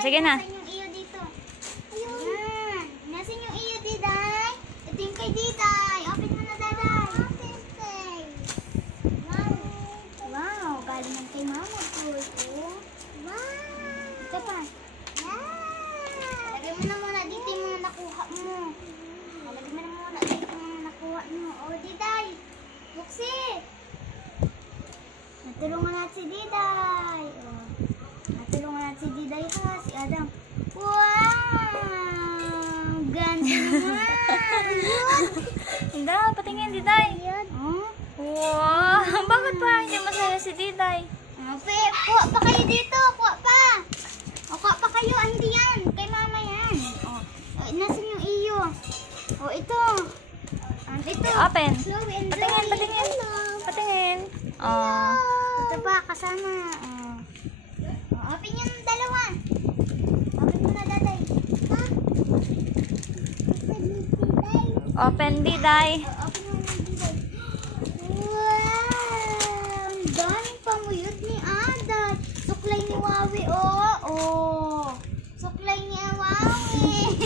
Sige na. Nasaan yung iyo dito? Ayan. Nasaan yung iyo, Diday? Ito yung kay Diday. Open mo na, Diday. Wow, galing yan kay Mama po. Wow. Ito pa. Lagay mo na muna dito yung mga nakuha mo. Lagay mo na muna dito yung mga nakuha mo. O, Diday. Buksi. Natulungan natin si Diday. O. Natulungan natin si Diday ha. Si Adam. Wow! Ganda naman! Hindi, patingin, Diday. Wow! Bakit pa hindi masaya si Diday? Kuha pa kayo dito! Kuha pa! O, kuha pa kayo! Hindi yan! Kay Mama yan! O, nasan yung iyo? O, ito! Ito! Open! Chloe and Patingin, Zoe. patingin! Patingin! Ito pa, kasama. Open yung dalawa. Open mo na, Daday. Ha? Open, Diday! Open mo na, Diday. Wow! Ang daming pamuyot ni Aday. Suklay ni Wawi, oh! Oh! Suklay ni Wawi.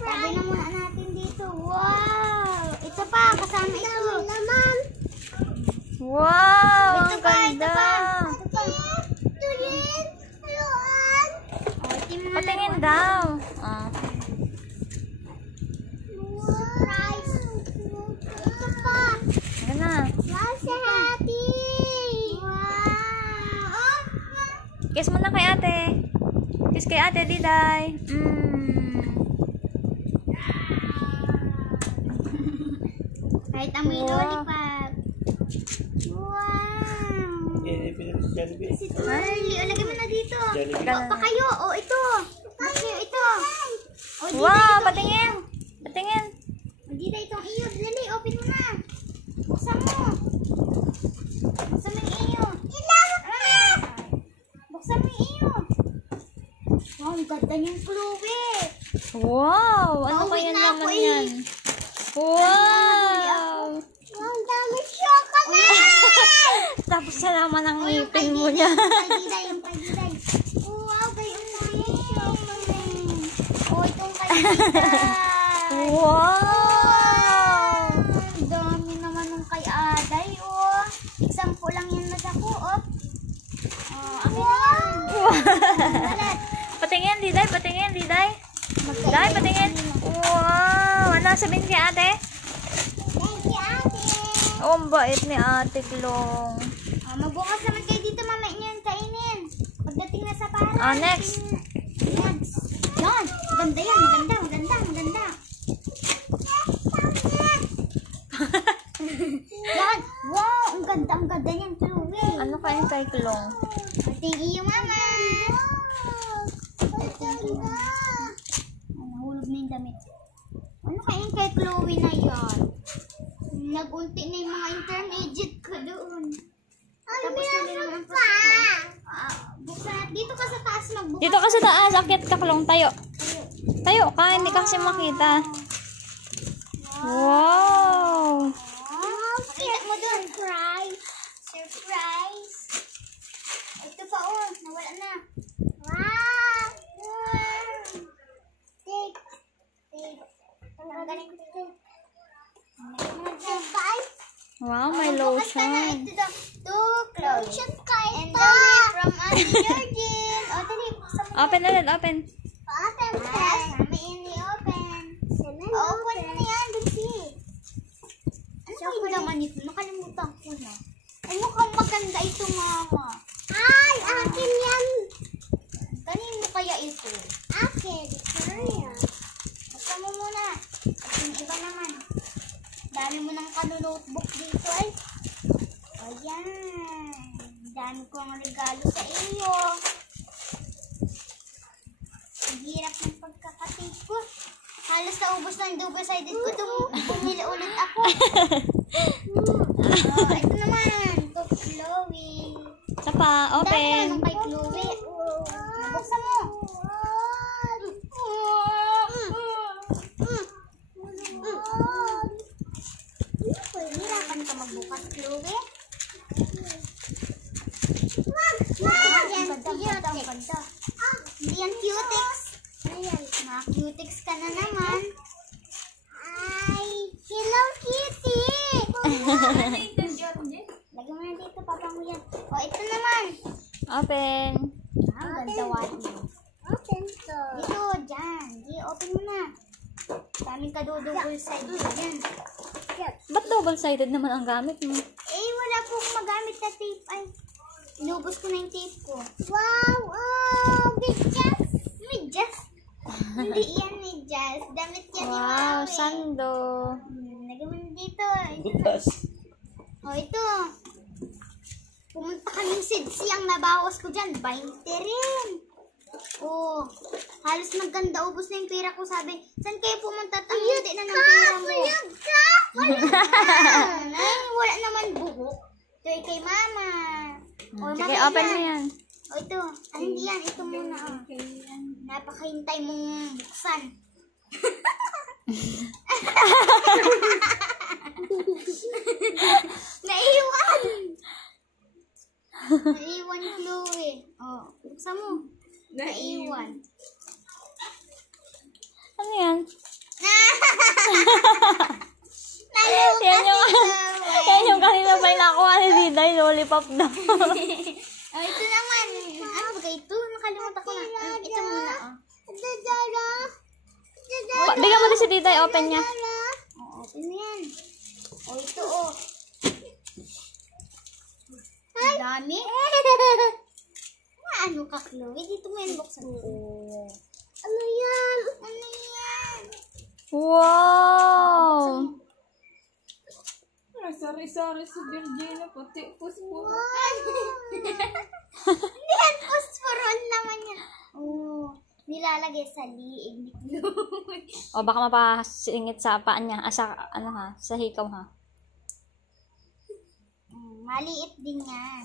Tabi na muna natin dito. Wow! Ito pa, kasama ito. Wow! Ito Ang pa, ito ganda! pa. Ito pa. Ito rin. Haluan. Patingin daw! Surprise. Ito pa. Yan na. Wow, so happy. Wow. Oh. Kiss mo na kay ate. Kiss kay ate, Diday. Kahit amoy Wow. lollipop. Wow. Si Twirly. O, lagay mo na dito. Kuha pa kayo. O, ito. Kuha kayo ito. O, dito, Wow! itong Patingin! Patingin! iyo. O, dito itong iyo. Dali, open mo na. Buksan mo. Buksan mo yung iyo. Buksan mo yung iyo. Wow, ang ganda niyang Chloe. Wow! Ano Pauwi kaya na ako naman eh. yan? Wow! Wow, ang dami chocolate. Tapos na naman ang Yung ngipin mo niya. Yung pagdiday. Wow, gayon na yung chocolate. Oh, itong kay Wow! Ang dami naman ng kay Aday, oh. Example lang yan masako, oh. Akin na yan. Patingin, Diday. Patingin, Diday. Diday, patingin. Wow! Ano sabihin kay ate? Thank you, ate. Oh, ang bait ni ate Klong. Magbukas naman kayo dito, mamaya niyo yung kainin. Pagdating na sa para. Next. Next. Yan. Maganda yan. Maganda, maganda, maganda. Yan. Wow, ang ganda yan, Chloe. Ano kaya kay Klong? Thank you, Mama. Nahulog na yung damit. Ano kaya kay Chloe na yan? Nag-unti na yung mga intermediate ko doon. Tapos na rin naman pa. Buksan natin. Dito ka sa taas magbukas. Dito ka sa taas. Akyat ka, Klong. Tayo. Tayo ka. Hindi ka kasi makita. Wow! Pakita mo doon. Surprise. Surprise. Ito pa, oh. Nawala na. Wow. Take. Ang galing dito. Surprise. Wow, may Bukas ka na. lotion. Ito daw. Lotion kayo. And then from Auntie Georgine. O, dali. Buksan mo. Open ulit, open. Open, press. Mami, open. Open mo na yan, Lucy. Ano kayo naman ito? Nakalimutan ko na. Ay, mukhang maganda ito, Mama. Ay, akin yan. Kanino kaya ito? Akin. Kaya. Basta mo muna. At yung iba naman. Dami mo ng kanunotebook dito, ay. Ayan. Dami ko ang regalo sa iyo. Ang hirap ng pagkakatid ko. Halos naubos na yung double-sided ko. Bumili ulit ako. Ito naman. Ito, Chloe. Isa pa, Dami open. naman kay Chloe. Buksan mo. Hirapan ka magbukas, Chloe. Yan, yan. Open. Ang ganda wali. Open to. Dito, dyan. Di, open mo na. Daming kadudugol side. Yan. Ba't double-sided naman ang gamit mo? Eh, wala po akong magamit na tape. Ay, inubos ko na yung tape ko. Wow! Oh, medyas! Medyas! Hindi yan medyas. Damit yan ni Wow, Mami. sando. Lagyan mo na dito. Butas. Oh, ito. Pumunta kami sa siyang nabawas ko dyan. 20 rin. Oh, halos nagganda. Ubus na yung pera ko. Sabi, saan kayo pumunta? Hindi na ng pera mo. Ay, wala naman buhok. Ito ay kay mama. Oh, Sige, mama, open yan. mo yan. Oh, ito. Ay, hindi yan. Ito muna. Oh. Napakahintay mong buksan. Naiwan! Naiwan yung Chloe. Oh, buksan mo. Naiwan. Ano yan? Naiwan Yan yung, si Chloe. yan yung kanina pa yung nakuha ni Diday, lollipop daw. Oh, ito naman. Ano ba ito? Nakalimutan ko na. Ito muna. Oh. Bigyan mo din si Diday, open niya. Oh, open mo yan. Oh, ito oh. Ang dami. Ano ka, Chloe? Dito mo yan buksan. Ano yan? Ano yan? Wow! Sari-sari si Virginia, puti puspo. Hindi yan, phosphorol naman yan. Oh, nilalagay sa liig ni Chloe. O baka mapasingit sa paan niya. Sa, ano ha? Sa hikaw ha? Maliit din yan.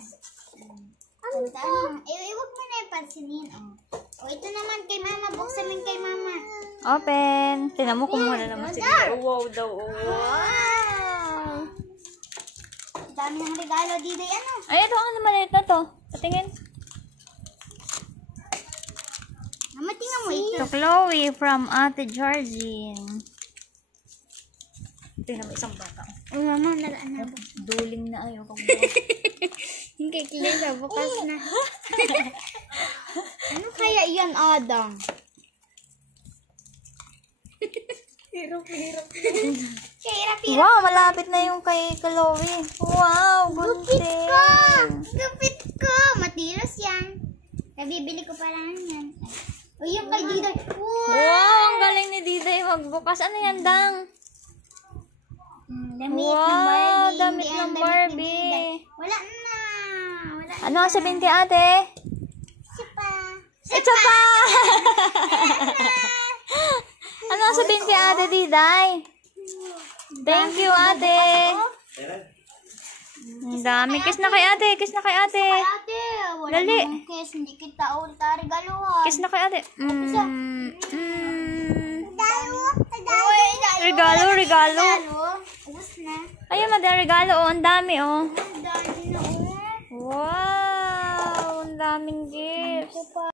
Tandaan. Huwag mo na yung pansinin. Oh, ito naman kay mama. Buksan mo yung kay mama. Open. Tingnan mo kung muna naman si Diday. Wow daw. Wow! Dami ng regalo, Diday. Ano? Ay, ito ang maliit na to. Patingin. Mama, tingnan mo ito. To Chloe from Ate Georgine. Tingnan mo isang bata. Oh, mama, nalaan na. Duling na ayaw kang Yung kay Claire, bukas na. Ano kaya yan, Adam? Hirap-hirap. Hirap-hirap. Wow, malapit na yung kay Chloe. Wow, gunting. Gupit ko! Matilos yan. Nabibili ko pa lang yan. O, yung kay Diday. Wow, ang galing ni Diday magbukas. Ano yan, Dang? Damit Wow, ng Barbie. damit Hindi ng ang ni Barbie. Diday. Wala na. Wala Ano ang sabihin kay ate? Sipa. Ito pa! Ano ang sabihin kay ate, Diday? Thank you, ate. Ang dami. Kiss na kay ate. Kiss na kay ate. Ate, wala Dali. namang kiss. Hindi kita ulit regaluhan. Kiss na kay ate. Regalo. Regalo. Ubus na. Ayun, madang regalo. Oh, ang dami, oh. Ang dami na. Wow! Ang daming gift.